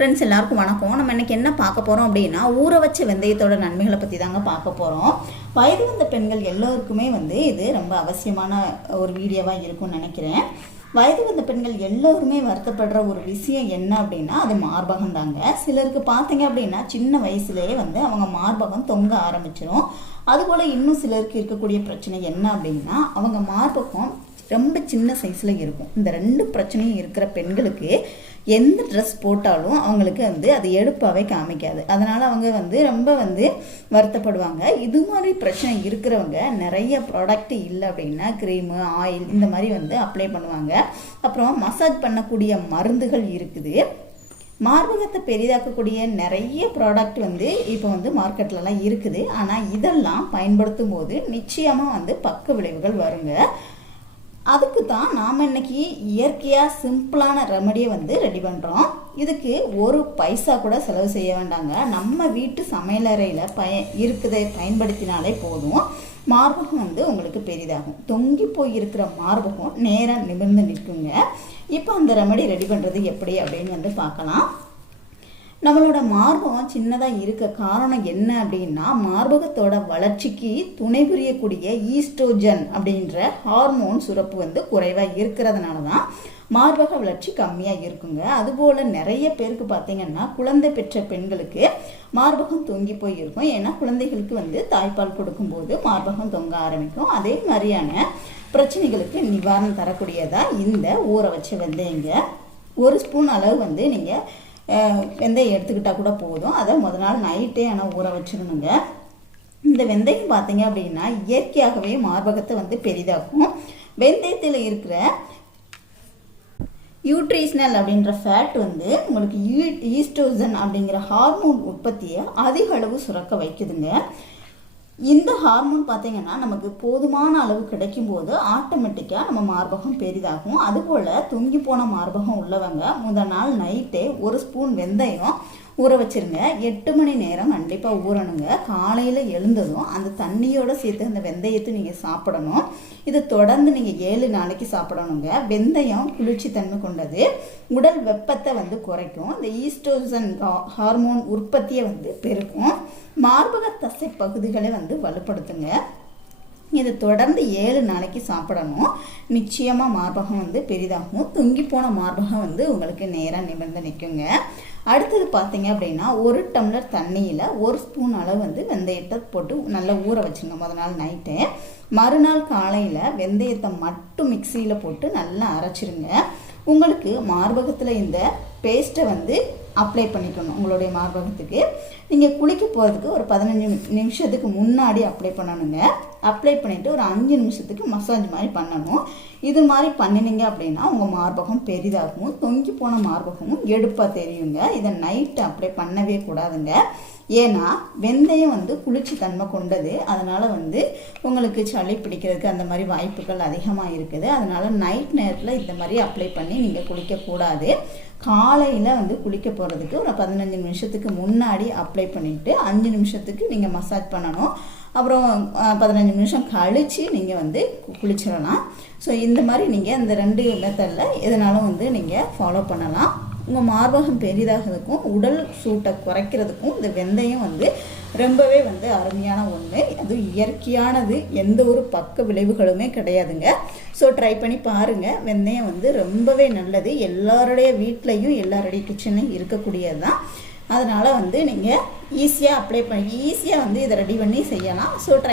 Friends எல்லாருக்கும் வணக்கம். நம்ம இன்னைக்கு என்ன பார்க்க போகிறோம் அப்படின்னா ஊற வச்ச வெந்தயத்தோட நன்மைகளை பற்றி தாங்க பார்க்க போகிறோம் வயது வந்த பெண்கள் எல்லோருக்குமே வந்து இது ரொம்ப அவசியமான ஒரு வீடியோவாக இருக்கும்னு நினைக்கிறேன். வயது வந்த பெண்கள் எல்லோருமே வருத்தப்படுற ஒரு விஷயம் என்ன அப்படின்னா அது மார்பகம் தாங்க சிலருக்கு பார்த்தீங்க அப்படின்னா சின்ன வயசுலேயே வந்து அவங்க மார்பகம் தொங்க ஆரம்பிச்சிடும் அதுபோல் இன்னும் சிலருக்கு இருக்கக்கூடிய பிரச்சனை என்ன அப்படின்னா அவங்க மார்பகம் ரொம்ப சின்ன சைஸில் இருக்கும். இந்த ரெண்டு பிரச்சனையும் இருக்கிற பெண்களுக்கு எந்த ட்ரெஸ் போட்டாலும் அவங்களுக்கு வந்து அது எடுப்பாகவே காமிக்காது. அதனால் அவங்க வந்து ரொம்ப வந்து வருத்தப்படுவாங்க. இது மாதிரி பிரச்சனை இருக்கிறவங்க நிறைய ப்ராடக்ட் இல்லை அப்படின்னா க்ரீமு ஆயில் இந்த மாதிரி வந்து அப்ளை பண்ணுவாங்க. அப்புறம் மசாஜ் பண்ணக்கூடிய மருந்துகள் இருக்குது. மார்பகத்தை பெரிதாக்கக்கூடிய நிறைய ப்ராடக்ட் வந்து இப்போ வந்து மார்க்கெட்லலாம் இருக்குது. ஆனால் இதெல்லாம் பயன்படுத்தும் போது நிச்சயமாக வந்து பக்க விளைவுகள் வருங்க. அதுக்கு தான் நாம் இன்னைக்கு இயற்கையாக சிம்பிளான ரெமடியை வந்து ரெடி பண்ணுறோம் இதுக்கு ஒரு பைசா கூட செலவு செய்ய வேண்டாங்க. நம்ம வீட்டு சமையலறையில் பய இருக்குதை பயன்படுத்தினாலே போதும். மார்பகம் வந்து உங்களுக்கு பெரிதாகும். தொங்கி போய் இருக்கிற மார்பகம் நேராக நிமிர்ந்து நிற்குங்க. இப்போ அந்த ரெமடி ரெடி பண்ணுறது எப்படி அப்படின்னு வந்து பார்க்கலாம். நம்மளோட மார்பகம் சின்னதாக இருக்க காரணம் என்ன அப்படின்னா மார்பகத்தோட வளர்ச்சிக்கு துணை புரியக்கூடிய ஈஸ்ட்ரோஜன் அப்படின்ற ஹார்மோன் சுரப்பு வந்து குறைவாக இருக்கிறதுனால தான் மார்பக வளர்ச்சி கம்மியாக இருக்குங்க. அதுபோல் நிறைய பேருக்கு பார்த்தீங்கன்னா குழந்தை பெற்ற பெண்களுக்கு மார்பகம் தொங்கி போயிருக்கும். ஏன்னா குழந்தைகளுக்கு வந்து தாய்ப்பால் கொடுக்கும்போது மார்பகம் தொங்க ஆரம்பிக்கும். அதே மாதிரியான பிரச்சனைகளுக்கு நிவாரணம் தரக்கூடியதாக இந்த ஊற வச்சு வந்தேங்க ஒரு ஸ்பூன் அளவு வந்து நீங்கள் வெந்தயம் எடுத்துக்கிட்டால் கூட போதும். அதை முத நாள் நைட்டே ஆனால் ஊற வச்சிடணுங்க. இந்த வெந்தயம் பார்த்தீங்க அப்படின்னா இயற்கையாகவே மார்பகத்தை வந்து பெரிதாக்கும். வெந்தயத்தில் இருக்கிற யூட்ரிஸ்னல் அப்படின்ற ஃபேட் வந்து உங்களுக்கு ஈஸ்ட்ரோசன் அப்படிங்கிற ஹார்மோன் உற்பத்தியை அதிக அளவு சுரக்க வைக்குதுங்க. இந்த ஹார்மோன் பார்த்தீங்கன்னா நமக்கு போதுமான அளவு கிடைக்கும் போது ஆட்டோமேட்டிக்காக நம்ம மார்பகம் பெரிதாகும். அதுபோல் தொங்கி போன மார்பகம் உள்ளவங்க முதல் நாள் நைட்டே ஒரு ஸ்பூன் வெந்தயம் ஊற வச்சிருங்க. எட்டு மணி நேரம் கண்டிப்பாக ஊறணுங்க. காலையில் எழுந்ததும் அந்த தண்ணியோட சேர்த்து அந்த வெந்தயத்தை நீங்கள் சாப்பிடணும். இதை தொடர்ந்து நீங்கள் ஏழு நாளைக்கு சாப்பிடணுங்க. வெந்தயம் குளிர்ச்சி தன்மை கொண்டது. உடல் வெப்பத்தை வந்து குறைக்கும். இந்த ஈஸ்ட்ரோசன் ஹார்மோன் உற்பத்தியை வந்து பெருக்கும். மார்பக தசை பகுதிகளை வந்து வலுப்படுத்துங்க. இதை தொடர்ந்து ஏழு நாளைக்கு சாப்பிடணும். நிச்சயமாக மார்பகம் வந்து பெரிதாகும். தொங்கி போன மார்பகம் வந்து உங்களுக்கு நேராக நிமிர்ந்து நிற்குங்க அடுத்தது பார்த்தீங்க அப்படின்னா ஒரு டம்ளர் தண்ணியில் ஒரு ஸ்பூன் அளவு வந்து வெந்தயத்தை போட்டு நல்லா ஊற வச்சுங்க முத நாள் நைட்டு. மறுநாள் காலையில் வெந்தயத்தை மட்டும் மிக்சியில் போட்டு நல்லா அரைச்சிருங்க. உங்களுக்கு மார்பகத்தில் இந்த பேஸ்ட்டை வந்து அப்ளை பண்ணிக்கணும் உங்களுடைய மார்பகத்துக்கு. நீங்கள் குளிக்க போகிறதுக்கு ஒரு பதினஞ்சு நிமிஷத்துக்கு முன்னாடி அப்ளை பண்ணணுங்க. அப்ளை பண்ணிவிட்டு ஒரு அஞ்சு நிமிஷத்துக்கு மசாஜ் மாதிரி பண்ணணும். இது மாதிரி பண்ணினீங்க அப்படின்னா உங்கள் மார்பகம் பெரிதாகவும் தொங்கி போன மார்பகமும் எடுப்பாக தெரியுங்க. இதை நைட்டு அப்ளை பண்ணவே கூடாதுங்க. ஏன்னா வெந்தயம் வந்து குளிர்ச்சி தன்மை கொண்டது. அதனால் வந்து உங்களுக்கு சளி பிடிக்கிறதுக்கு அந்த மாதிரி வாய்ப்புகள் அதிகமாக இருக்குது. அதனால் நைட் நேரத்தில் இந்த மாதிரி அப்ளை பண்ணி நீங்கள் குளிக்கக்கூடாது காலையில் வந்து குளிக்க போகிற போகிறதுக்கு ஒரு பதினஞ்சு நிமிஷத்துக்கு முன்னாடி அப்ளை பண்ணிவிட்டு அஞ்சு நிமிஷத்துக்கு நீங்கள் மசாஜ் பண்ணணும். அப்புறம் பதினஞ்சு நிமிஷம் கழித்து நீங்கள் வந்து குளிச்சிடலாம். ஸோ இந்த மாதிரி நீங்கள் இந்த ரெண்டு மெத்தடில் எதனாலும் வந்து நீங்கள் ஃபாலோ பண்ணலாம். உங்கள் மார்பகம் பெரிதாகிறதுக்கும் உடல் சூட்டை குறைக்கிறதுக்கும் இந்த வெந்தயம் வந்து ரொம்பவே வந்து அருமையான ஒன்று அது இயற்கையானது. எந்த ஒரு பக்க விளைவுகளுமே கிடையாதுங்க. ஸோ ட்ரை பண்ணி பாருங்கள் வெந்தயம் வந்து ரொம்பவே நல்லது. எல்லாருடைய வீட்லேயும் எல்லாருடைய கிச்சன்லையும் இருக்கக்கூடியது தான் அதனால் வந்து நீங்கள் ஈஸியாக அப்ளை பண்ணி ஈஸியாக வந்து இதை ரெடி பண்ணி செய்யலாம். So try